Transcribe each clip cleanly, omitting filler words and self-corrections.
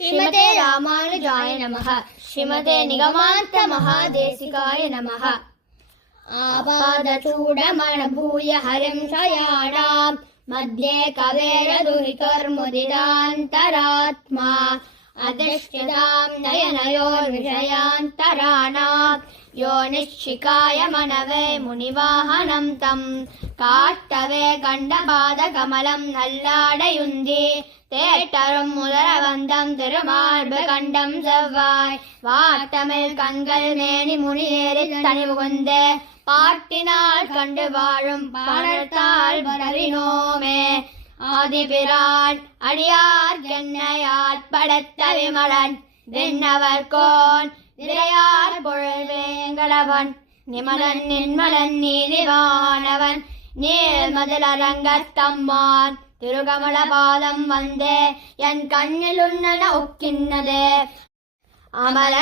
ஸ்ரீமதே ராமானுஜாய நமஹ. ஸ்ரீமதே நிகமாந்த மகாதேசிகாய நமஹ. ஆபாதசூடமணபூய ஹரிம் ஷயாணாம் மத்யே கவேரதுஹிதர்முதிதாந்தராத்மா அதிஷ்டிதாம் நயனயோர்விஷயாந்தராணாம் யோ நிஷ்சிகாய மனவே முனிவாஹனம் தம் காட்டவே கண்டபாத கமலம் நல்லாடையுந்தி தேட்டரும் முதலவந்தம் திருமார்பு கண்டம் செவ்வாய் வாட்டமில் கண்கள் மேனி முனியேறி தனிவுகுந்து பாட்டினால் கண்டு வாழும் பாடத்தால் பரவினோமே ஆதிபிரான் அடியார் என்னையால் படைத்த விமலன் விண்ணவர்கோன் விரையார் பொழுவேங்களவன் நிமலன் நின்மலன் நீதிவானவன் நீள் மதிலரங்கத்தம்மான் திருகமல பாதம் வந்து என் கண்ணில் உன்னன ஒக்கின்னது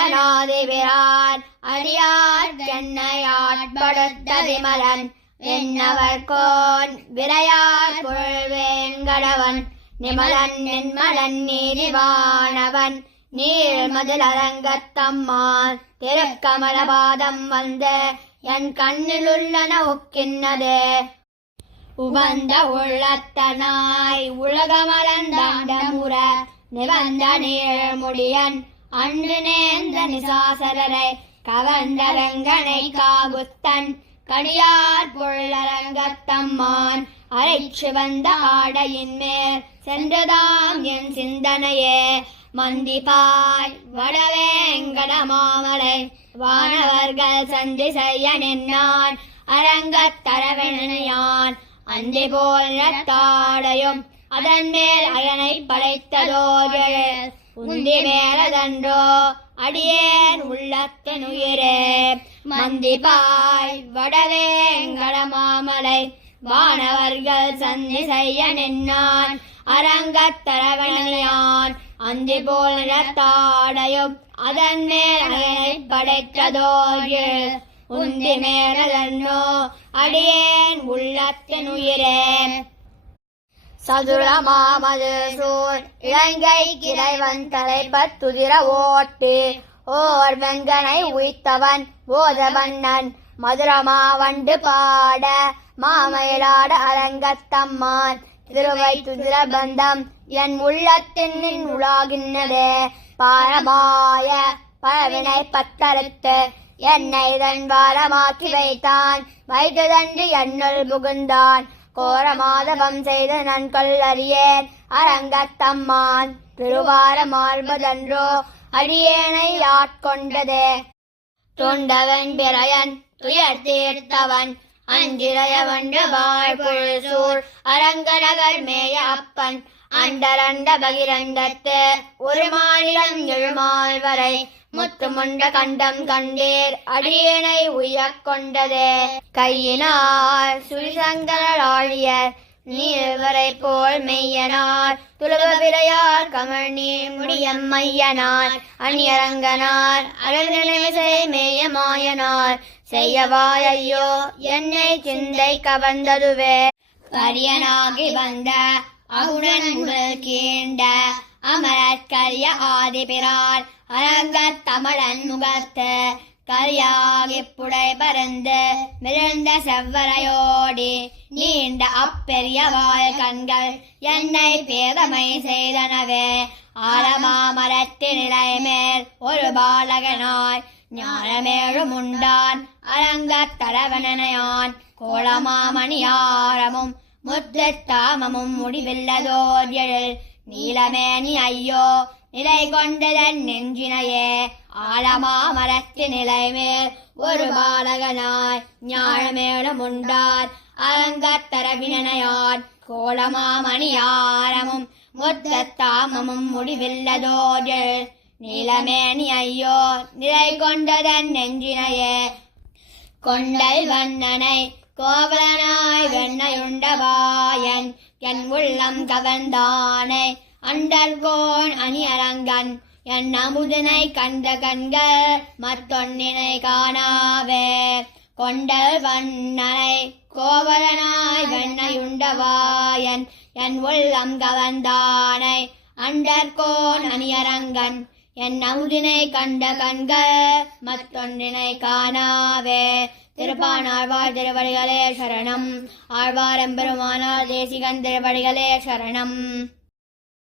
அமலநாதிபிரான் அடியார் என்னையால் படைத்த விமலன் விண்ணவர்கோன் விரையார் பொழுவேங்கடவன் நிமலன் நின்மலன் நீதிவானவன் நீள் மதிலரங்கத்தம்மான் திருக்கமலபாதம் வந்து என் கண்ணில் உள்ளன ஒக்கின்னது உவந்த உள்ளத்தனாய் உலகமலந்தாண்டமுற நிவந்த நீழ்முடியன் அன்று நேர்ந்த நிசாசரரை கவர்ந்தரங்கனை காகுத்தன் கடியார் பொருளரங்கத்தம்மான் அரைச்சு வந்த ஆடையின் மேல் சென்றதாம் என் சிந்தனையே மந்திபாய் வடவேங்கட மாமலை வானவர்கள் சந்தி செய்ய நின்னான் அரங்கத்தரவணையான் அந்தி போல் தாடையும் அதன் மேல் அயனை படைத்ததோடு உந்தி மேலதன்றோ அடியேன் உள்ளத்தினுயிரே மந்திபாய் வடவேங்கட மாமலை வானவர்கள் சந்தி செய்ய நின்னான் அரங்கத்தரவணையான் அந்தி போல் தாடையும் அதன் மேல் அயனை படைத்ததோடு உந்தி மேலதன்னோ அடியேன் உள்ளத்தினுயிரே சதுரமாமது சூர் இலங்கை கிரைவன் தலைப்பத்துதிர ஓட்டு ஓர் வெங்கனை உய்த்தவன் போதவண்ணன் மதுரமா வண்டு பாட மாமயிலாட அரங்கத்தம்மான் திருவை துதிர பந்தம் என் உள்ளத்தின் உலாகின்னதே பாரமாய பழவினை பத்தறுத்து என்னை தன் வாரமாக்கி வைத்தான் வைத்ததன்று என்னுள் புகுந்தான் கோரமாதவம் செய்து நன் கொள்ளறியேன் அரங்கத்தம்மான் திருவார மார்பதன்றோ அடியேனை ஆட்கொண்டதே தொண்டவன் பிறையன் துயர் தீர்த்தவன் அஞ்சிரைய வண்டு வாழ்புழுசூர் அரங்கநகர் மேய அப்பன் அண்டரண்ட பகிரண்டத்து ஒரு மாநிலம் எழுமால் வரை முத்துமுண்ட கண்டம் கண்டீர் அடியேனை உய்யக் கொண்டதே கையினார் சுரிசங்கராழியர் நீர்வரை போல் மெய்யனார் துளவ விரையார் கமழ் நீர் முடியம் மையனார் அணியரங்கனார் அருள்நிலைமிசை மேயமாயனார் செய்யவாயையோ என்னை சிந்தை கவர்ந்ததுவே பரியனாகி வந்த அகுணன் முதல் கீண்ட அமரற்கரிய ஆதிபிரான் அரங்கத் தமிழன் முகத்து கரியாகி புடை பறந்து மிளர்ந்த செவ்வரையோடி நீண்ட அப்பெரிய வாய் கண்கள் என்னை பேதமை செய்தனவே ஆலமாமரத்தின் நிலை மேல் ஒரு பாலகனாய் ஞானமேழும் உண்டான் அரங்கத் தடவனையான் கோலமாமணியாரமும் முத்தாமமும் முடிவில்லதோர் எழில் நீலமேனி ஐயோ நிலை கொண்டதன் நெஞ்சினையே ஆலமாமரத்து நிலை மேல் ஒரு பாலகனாய் ஞானமேளும் உண்டார் அரங்கத்தரவினையான் கோலமாமணியாரமும் முத்தாமமும் முடிவில்லதோர் எழில் நீலமேனி ஐயோ நிலை கொண்டதன் நெஞ்சினையே கொண்டல் வண்ணனை கோவலனாய் வெண்ணையுண்டவாயன் என் உள்ளம் கவர்ந்தானை அண்டர்கோன் அணி அரங்கன் என் அமுதனை கண்ட கண்கள் மற்றொன்னினை காணாவே கொண்டல் வண்ணனை கோவலனாய் வெண்ணையுண்டவாயன் என் உள்ளம் கவர்ந்தானை அண்டர்கோன் அணியரங்கன் என் அமுதினை கண்ட கண்கள் மத்தொன்றினை காணாவே. திருப்பானாழ்வார் திருவடிகளே சரணம். ஆழ்வார் எம்பெருமானார் தேசிகன் திருவடிகளே சரணம்.